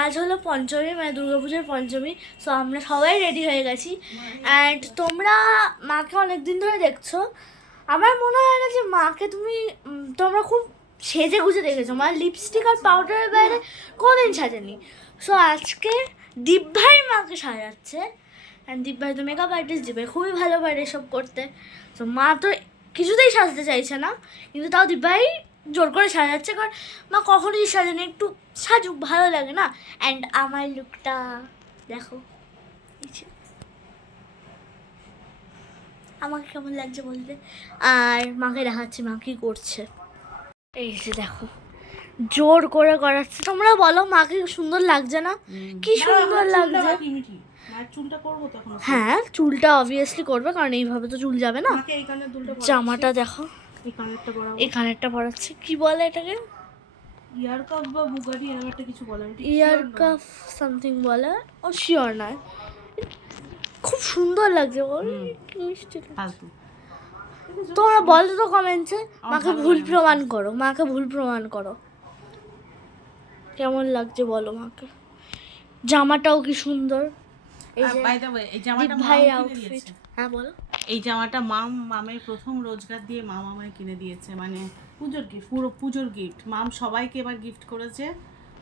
আজ হলো পঞ্চমী মানে দুর্গাপুজোর পঞ্চমী সো আমরা সবাই রেডি হয়ে গেছি। অ্যান্ড তোমরা মাকে অনেক দিন ধরে দেখছ। আমার মনে হয় না যে মাকে তুমি তোমরা খুব সেজে গুজে দেখেছ। মা লিপস্টিক আর পাউডারের বাইরে কোনোদিন সাজেনি। সো আজকে দীপ ভাই মাকে সাজাচ্ছে। অ্যান্ড দীপ ভাই তো মেকআপ আর্টিস্ট দিবে, খুবই ভালো পারে এসব করতে। তো মা তো কিছুতেই সাজতে চাইছে না, কিন্তু তাও দীপ ভাই জোর করে সাজাচ্ছে কারণ মা কখনোই সাজেনি একটু সাজুক ভালো লাগে না। অ্যান্ড আমার লুকটা দেখো আমাকে কেমন লাগছে বলতে? আর মাকে দেখাচ্ছি মা কি করছে। এই যে দেখো জোর করে করাচ্ছে। তোমরা বলো মাকে সুন্দর লাগছে না? কি সুন্দর লাগছে? হ্যাঁ চুলটা অবভিয়াসলি করবে কারণ এইভাবে তো চুল যাবে না। জামাটা দেখো। এই কানেরটা বড় এই কানেরটা পরাচ্ছে। কি বলে এটাকে? ইয়ার কাপ বা এরকম একটা কিছু বলে ইয়ার কাফ সামথিং বলে? ও শিওর নয়। খুব সুন্দর লাগছে বল। কি মিষ্টি তোমরা বলো তো কমেন্টসে মাকে ভুল প্রমাণ করো। মাকে ভুল প্রমাণ করো। কেমন লাগছে বলো মাকে? জামাটাও কি সুন্দর। এই যে বাই দ্য ওয়ে এই জামাটা ভাই কিনে আউটফিট দিয়েছে। হ্যাঁ বলো। এই জামাটা মাম মামের প্রথম রোজগার দিয়ে মাম আমায় কিনে দিয়েছে। মানে পুজোর গিফট পুরো পুজোর গিফট মাম সবাইকে এবার গিফট করেছে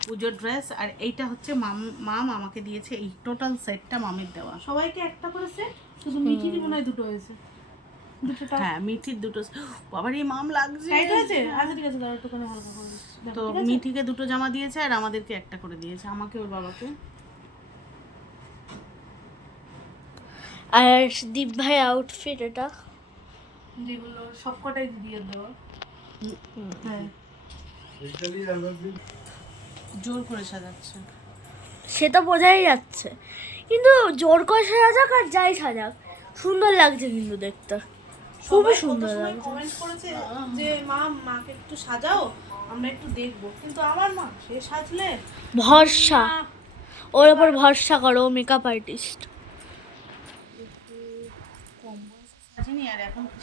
পুজোর ড্রেস আর এইটা হচ্ছে মাম মাম আমাকে দিয়েছে এই টোটাল সেটটা মামের দেওয়া। সবাইকে একটা করে সেট শুধু মিঠিরই মনে হয় দুটো হয়েছে। হ্যাঁ মিঠির দুটো বাবার এই মাম লাগছে। আচ্ছা ঠিক আছে দাঁড়া একটুখানি হালকা করে তো মিঠিকে দুটো জামা দিয়েছে আর আমাদেরকে একটা করে দিয়েছে। আমাকে ওর বাবাকে? আর দীপ ভাই আউটফিট এটা। যেগুলো সবকটাই দিয়ে দেওয়া। হ্যাঁ। জোর করে সাজাচ্ছে। সেটা বোঝাই যাচ্ছে। কিন্তু জোর করে সাজাক আর যাই সাজাক সুন্দর লাগছে কিন্তু দেখতে। খুবই সুন্দর লাগছে। কমেন্ট করেছে যে মা মাকে একটু সাজাও আমরা একটু দেখব। কিন্তু আমার মা সে সাজলে? ভরসা। ওর ওপর ভরসা করো মেকআপ আর্টিস্ট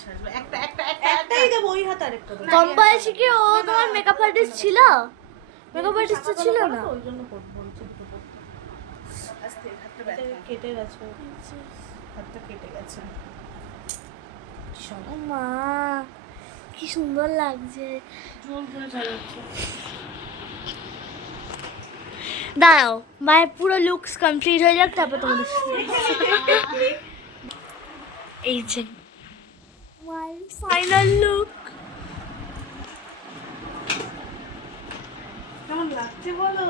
সাজিনি আর কি একটা একটা একটা একটাই দেবো ওই হাতে আরেকটা দেবো। কম বয়সে কি ও তোমার মেকআপ আর্টিস্ট ছিল? মেকআপ আর্টিস্ট তো ছিল না? ওই জন্য বলছি আস্তে হাতটা কেটে গেছে। হাতটা কেটে গেছে। মা কি সুন্দর লাগছে। দাঁড়াও মায়ের পুরো লুকস কমপ্লিট হয়ে যাক তারপর তোমাদের এই যে ফাইনাল লুক কেমন লাগছে বলো?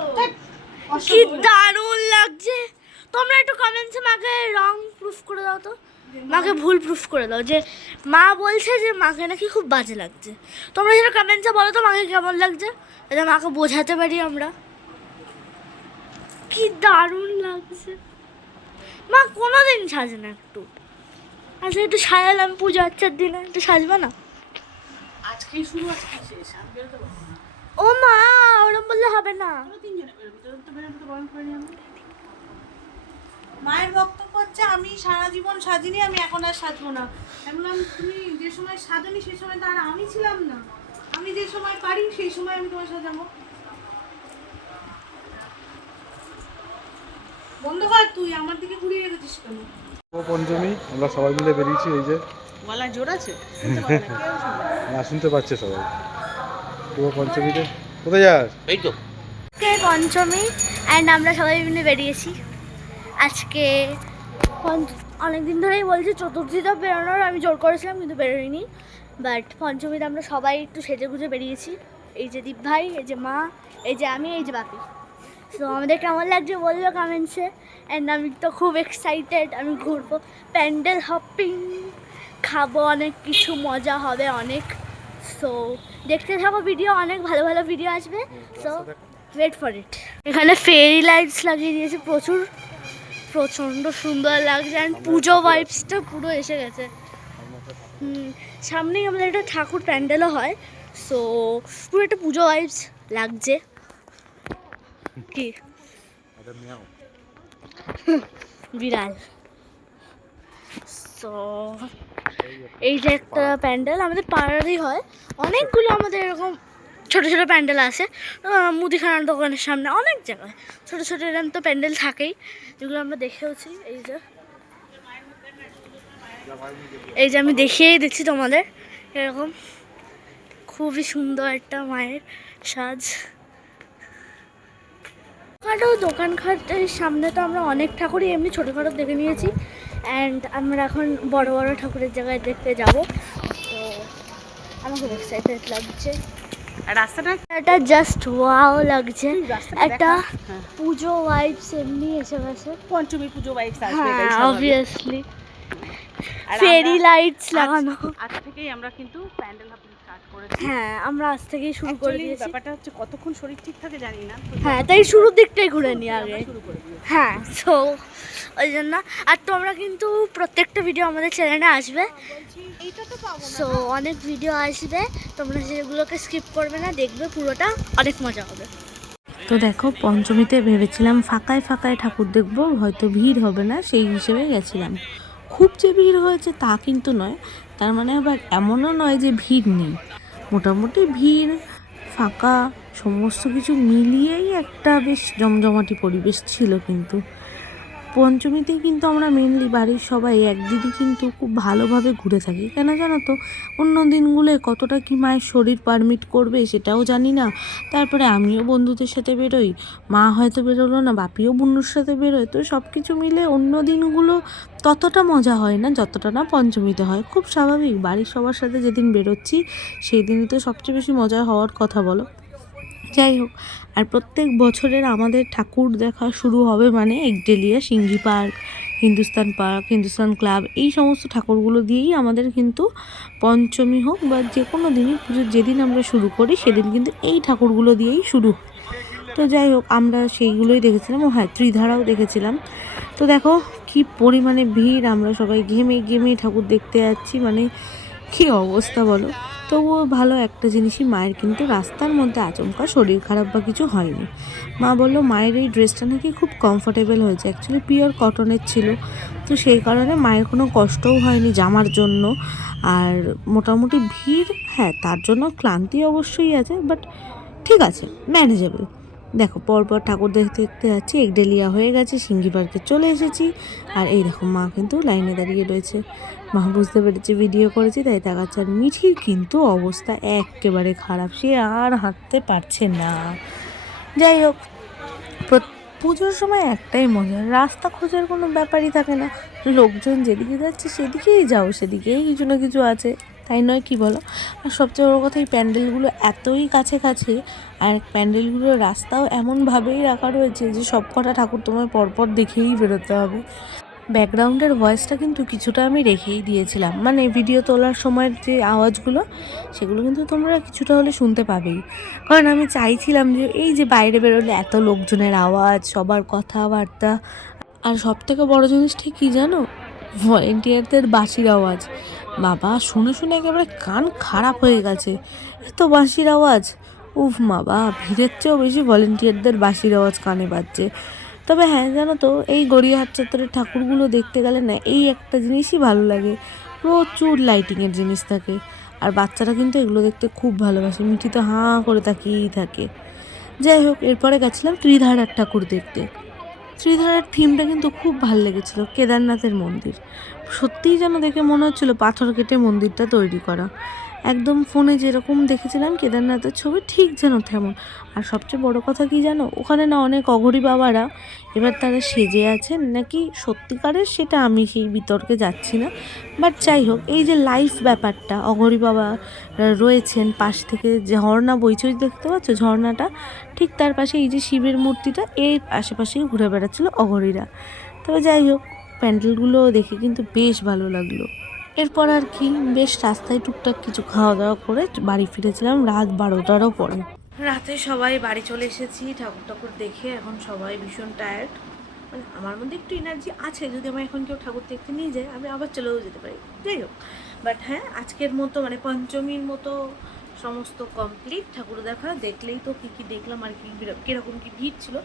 কি দারুণ লাগছে। তোমরা একটু কমেন্টসে মাকে রং প্রুফ করে দাও তো। মাকে ভুল প্রুফ করে দাও যে মা বলছে যে মাকে নাকি খুব বাজে লাগছে। তোমরা যেটা কমেন্টসে বলো তো মাকে কেমন লাগছে। যাতে মাকে বোঝাতে পারি আমরা। কি দারুণ লাগছে। মা কোনোদিন সাজে না একটু। আচ্ছা একটু সাজালাম পুজো আচ্চার দিনে একটু সাজবে না? আজকেই শুরু আজকে শেষ আমি বেরোতে পারব না। ও মা ওরম বললে হবে না। তিনজনে বেরোবো তোর তো বেরোতে বারণ করে মায়ের বক্তব্য হচ্ছে আমি সারা জীবন সাজিনি আমি এখন আর সাজবো না। আমি বললাম তুমি যে সময় সাজনি সেই সময় তো আর আমি ছিলাম না। আমি যে সময় পারি সেই সময় আমি তোমার সাজাবো। বন্ধ কর তুই আমার দিকে ঘুরিয়ে রেখেছিস কেন? পঞ্চমী আমরা সবাই মিলে বেরিয়েছি এই যে। গলায় জোর আছে? না, শুনতে পারে না। না শুনতে পাচ্ছে সবাই। শুভ পঞ্চমীতে। কোথায় যাস? এই তো। আজকে পঞ্চমী অ্যান্ড আমরা সবাই মিলে বেরিয়েছি। আজকে অনেক দিন ধরেই বলছি চতুর্থীতে বেরোনোর আমি জোর করেছিলাম কিন্তু বেরোইনি বাট পঞ্চমীতে আমরা সবাই একটু সেজে গুজে বেরিয়েছি। এই যে দীপ ভাই এই যে মা এই যে আমি এই যে বাপি। তো আমাদের কেমন লাগছে বলল কমেন্টসে অ্যান্ড আমি তো খুব এক্সাইটেড আমি ঘুরবো প্যান্ডেল হপিং খাব অনেক কিছু মজা হবে অনেক। সো দেখতে থাকো ভিডিও অনেক ভালো ভালো ভিডিও আসবে। সো ওয়েট ফর ইট এখানে ফেরি লাইটস লাগিয়ে দিয়েছে প্রচুর প্রচণ্ড সুন্দর লাগছে। অ্যান্ড পুজো ভাইবসটা পুরো এসে গেছে। হুম, সামনেই আমাদের একটা ঠাকুর প্যান্ডেলও হয়। সো পুরো একটা পুজো ভাইবস লাগছে। কি? বিড়াল। সো এই যে একটা প্যান্ডেল আমাদের পাড়ারই হয়। অনেকগুলো আমাদের এরকম ছোটো ছোটো প্যান্ডেল আছে। মুদিখানার দোকানের সামনে অনেক জায়গায়। ছোটো ছোটো এরকম তো প্যান্ডেল থাকেই। যেগুলো আমরা দেখেওছি এই যে। এই যে আমি দেখিয়েই দিচ্ছি তোমাদের। এরকম খুবই সুন্দর একটা মায়ের সাজ। ছোটোখাটো দোকানঘাটের সামনে তো আমরা অনেক ঠাকুরই এমনি ছোটোখাটো দেখে নিয়েছি। অ্যান্ড আমরা এখন বড় বড় ঠাকুরের জায়গায় দেখতে যাব। তো আমাকে এক্সাইটেড লাগছে। রাস্তাটা? এটা জাস্ট ওয়াও লাগছে। একটা হ্যাঁ। পুজো ওয়াইবস এমনি এসে গেছে। পঞ্চমী পুজো বাইকস আসবে হ্যাঁ অবভিয়াসলি ফেরি আমরা লাইটস লাগানো। আজ থেকেই আমরা কিন্তু প্যান্ডেল হ্যাঁ আমরা আজ থেকেই শুরু করে দিয়েছি। ব্যাপারটা হচ্ছে কতক্ষণ শরীর ঠিক থাকে জানি না হ্যাঁ তাই শুরুর দিকটাই ঘুরে নিই আগে। হ্যাঁ তো ওই জন্য। আর তোমরা কিন্তু প্রত্যেকটা ভিডিও আমাদের চ্যানেলে আসবে। এইটা তো পাবো সো অনেক ভিডিও আসবে। তোমরা সেগুলোকে স্কিপ করবে না দেখবে পুরোটা অনেক মজা হবে। তো দেখো পঞ্চমীতে ভেবেছিলাম ফাঁকায় ফাঁকায় ঠাকুর দেখব হয়তো ভিড় হবে না সেই হিসেবে গেছিলাম। খুব যে ভিড় হয়েছে তা কিন্তু নয়। তার মানে আবার এমনও নয় যে ভিড় নেই। মোটামুটি ভিড়, ফাঁকা, সমস্ত কিছু মিলিয়েই একটা বেশ জমজমাটি পরিবেশ ছিল কিন্তু। পঞ্চমীতেই কিন্তু আমরা মেনলি বাড়ির সবাই একদিনই কিন্তু খুব ভালোভাবে ঘুরে থাকি। কেন জানো তো? অন্য দিনগুলোয় কতটা কি মায়ের শরীর পারমিট করবে সেটাও জানি না। তারপরে আমিও বন্ধুদের সাথে বেরোই, মা হয়তো বেরোলো না, বাপিও বন্ধুর সাথে বেরোয়। তো সব কিছু মিলে অন্য দিনগুলো ততটা মজা হয় না, যতটা না পঞ্চমীতে হয়। খুব স্বাভাবিক, বাড়ির সবার সাথে যেদিন বেরোচ্ছি সেই দিনই তো সবচেয়ে বেশি মজা হওয়ার কথা বলো। যাই হোক, আর প্রত্যেক বছরের আমাদের ঠাকুর দেখা শুরু হবে মানে Ekdalia Singhi park, Hindustan park, Hindustan club, এই সমস্ত ঠাকুরগুলো দিয়েই আমাদের কিন্তু পঞ্চমী হোক বা যে কোনো দিনই পুজো যেদিন আমরা শুরু করি, সেদিন কিন্তু এই ঠাকুরগুলো দিয়েই শুরু। তো যাই হোক, আমরা সেইগুলোই দেখেছিলাম, ও হ্যাঁ ত্রিধারাও দেখেছিলাম। তো দেখো কি পরিমাণে ভিড়, আমরা সবাই ঘেমে ঘেমে ঠাকুর দেখতে যাচ্ছি মানে কি অবস্থা বলো? তবুও ভালো একটা জিনিসই মায়ের কিন্তু রাস্তার মধ্যে আচমকা শরীর খারাপ বা কিছু হয়নি। মা বলল, মায়ের এই ড্রেসটা নাকি খুব কমফোর্টেবল হয়েছে অ্যাকচুয়ালি পিওর কটনের ছিল। তো সেই কারণে মায়ের কোনো কষ্টও হয়নি জামার জন্য। আর মোটামুটি ভিড় হ্যাঁ তার জন্য ক্লান্তি অবশ্যই আছে বাট ঠিক আছে ম্যানেজেবল দেখো, পরপর ঠাকুর দেখতে দেখতে যাচ্ছি, একডেলিয়া হয়ে গেছে, সিঙ্গি পার্কে চলে এসেছি। আর এই দেখো, মা কিন্তু লাইনে দাঁড়িয়ে রয়েছে। মা বুঝতে পেরেছে, ভিডিও করেছি, তাই তাকাচ্ছে। আর মিঠির কিন্তু অবস্থা একেবারে খারাপ, সে আর হাঁটতে পারছে না। যাই হোক পুজোর সময় একটাই মজা, রাস্তা খোঁজার কোনো ব্যাপারই থাকে না। লোকজন যেদিকে যাচ্ছে, সেদিকেই যাও, সেদিকেই কিছু না কিছু আছে। তাই নয় কি বলো? আর সবচেয়ে বড় কথা, এই প্যান্ডেলগুলো এতই কাছে কাছে আর প্যান্ডেলগুলোর রাস্তাও এমনভাবেই রাখা রয়েছে যে সব কটা ঠাকুর তোমায় পরপর দেখেই বেরোতে হবে। ব্যাকগ্রাউন্ডের ভয়েসটা কিন্তু কিছুটা আমি রেখেই দিয়েছিলাম। মানে ভিডিও তোলার সময়ের যে আওয়াজগুলো, সেগুলো কিন্তু তোমরা কিছুটা হলে শুনতে পাবেই। কারণ আমি চাইছিলাম যে এই যে বাইরে বেরোলে এত লোকজনের আওয়াজ, সবার কথাবার্তা। আর সব থেকে বড় জিনিসটা কী জানো? ভলেন্টিয়ারদের বাঁশির আওয়াজ। বাবা, শুনে শুনে একেবারে কান খারাপ হয়ে গেছে। এত বাঁশির আওয়াজ। উফ বাবা, ভিড়ের চেয়েও বেশি ভলেন্টিয়ারদের বাঁশির আওয়াজ কানে বাজছে। তবে হ্যাঁ জানো তো, এই গড়িয়াহাট চত্বরের ঠাকুরগুলো দেখতে গেলে না, এই একটা জিনিসই ভালো লাগে। প্রচুর লাইটিংয়ের জিনিস থাকে। আর বাচ্চারা কিন্তু এগুলো দেখতে খুব ভালোবাসে, মিঠি তো হাঁ করে তাকিয়েই থাকে। যাই হোক, এরপরে গেছিলাম ত্রিধারার ঠাকুর দেখতে। ত্রিধারার থিমটা কিন্তু খুব ভালো লেগেছিল, কেদারনাথের মন্দির। সত্যিই যেন দেখে মনে হচ্ছিল পাথর কেটে মন্দিরটা তৈরি করা। একদম ফোনে যেরকম দেখেছিলাম কেদারনাথের ছবি, ঠিক যেন তেমন। আর সবচেয়ে বড় কথা কি জানো, ওখানে না অনেক অঘরী বাবারা এবার তারা সেজে আছেন, নাকি সত্যিকারের সেটা আমি সেই বিতর্কে যাচ্ছি না। বাট যাই হোক, এই যে লাইফ ব্যাপারটা, অঘরী বাবা রয়েছেন পাশ থেকে যে ঝর্ণা বইছে ওই দেখতে পাচ্ছ ঝর্ণাটা, ঠিক তার পাশে এই যে শিবের মূর্তিটা, এর আশেপাশেই ঘুরে বেড়াচ্ছিল অঘরীরা। তবে যাই হোক প্যান্ডেলগুলো দেখে কিন্তু বেশ ভালো লাগল। এরপর আর কি, বেশ রাস্তায় টুকটাক কিছু খাওয়া দাওয়া করে বাড়ি ফিরেছিলাম রাত বারোটারও পরে রাতে সবাই বাড়ি চলে এসেছি ঠাকুর ঠাকুর দেখে এখন সবাই ভীষণ টায়ার্ড মানে আমার মধ্যে একটু এনার্জি আছে, যদি আমার এখন কেউ ঠাকুর দেখতে নিয়ে যায়, আমি আবার চলেও যেতে পারি। যাই হোক বাট হ্যাঁ আজকের মতো মানে পঞ্চমীর মতো সমস্ত কমপ্লিট ঠাকুর দেখা, দেখলেই তো কী কী দেখলাম আর কি কীরকম কী ভিড় ছিল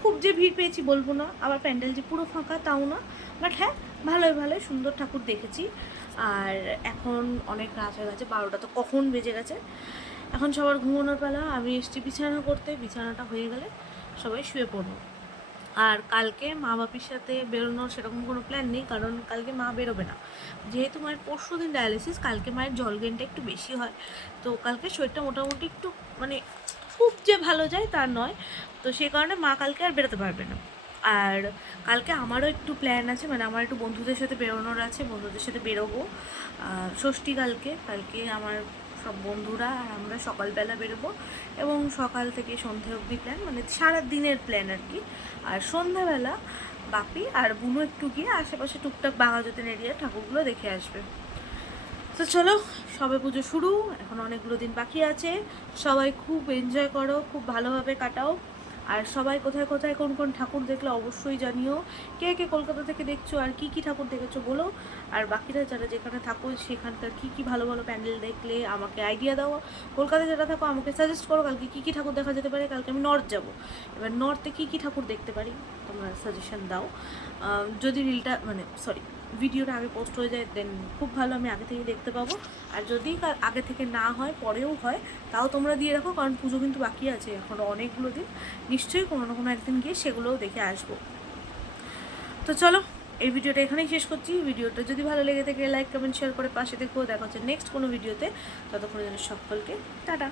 খুব যে ভিড় পেয়েছি বলব না, আবার প্যান্ডেল যে পুরো ফাঁকা তাও না বাট হ্যাঁ ভালোই ভালোই, সুন্দর ঠাকুর দেখেছি। আর এখন অনেক রাত হয়ে গেছে, বারোটা তো কখন বেজে গেছে। এখন সবার ঘুমানোর বেলা আমি এসছি বিছানা করতে, বিছানাটা হয়ে গেলে সবাই শুয়ে পড়ব। আর কালকে মা বাপির সাথে বেরোনোর সেরকম কোনো প্ল্যান নেই, কারণ কালকে মা বেরোবে না। যেহেতু মায়ের পরশু দিন ডায়ালিসিস কালকে মায়ের জল গেনটা একটু বেশি হয়। তো কালকে শরীরটা মোটামুটি একটু মানে খুব যে ভালো যায় তা নয়। তো সেই কারণে মা কালকে আর বেরোতে পারবে না। আর কালকে আমারও একটু প্ল্যান আছে মানে আমার একটু বন্ধুদের সাথে বেরোনোর আছে, বন্ধুদের সাথে বেরোবো। ষষ্ঠী কালকে কালকে আমার সব বন্ধুরা আর আমরা সকালবেলা বেরোবো এবং সকাল থেকে সন্ধে অবধি প্ল্যান মানে সারা দিনের প্ল্যান আর কি। আর সন্ধ্যাবেলা বাপি আর বুনু একটু গিয়ে আশেপাশে টুকটাক বাঘাযতীন এরিয়া ঠাকুরগুলো দেখে আসবে। তো চলো, সবে পুজো শুরু, এখন অনেকগুলো দিন বাকি আছে। সবাই খুব এনজয় করো, খুব ভালোভাবে কাটাও। আর সবাই কোথায় কোথায় কোন কোন ঠাকুর দেখলে অবশ্যই জানিও। কে কে কলকাতা থেকে দেখছ আর কি কি ঠাকুর দেখেছ বলো। আর বাকিরা যারা যেখানে থাকো, সেখানকার কি কি ভালো ভালো প্যান্ডেল দেখলে আমাকে আইডিয়া দাও। কলকাতায় যারা থাকো, আমাকে সাজেস্ট করো, কালকে কী কী ঠাকুর দেখা যেতে পারে, কালকে আমি নর্থ যাব। এবার নর্থে কী কী ঠাকুর দেখতে পারি, তোমরা সাজেশন দাও। যদি রিলটা মানে সরি ভিডিওটা আগে পোস্ট হয়ে যায় দেন খুব ভালো আমি আগে থেকে দেখতে পাবো। আর যদি আগে থেকে না হয়, পরেও হয়, তাও তোমরা দিয়ে রাখো, কারণ পুজো কিন্তু বাকি আছে এখনও অনেকগুলো দিন। নিশ্চয়ই কোনো না কোনো একদিন গিয়ে সেগুলোও দেখে আসব। তো চলো, এই ভিডিওটা এখানেই শেষ করছি। ভিডিওটা যদি ভালো লেগে থাকে লাইক কমেন্ট শেয়ার করে পাশে দেখো দেখা হচ্ছে নেক্সট কোনো ভিডিওতে। ততক্ষণের জন্য সকলকে টাটা।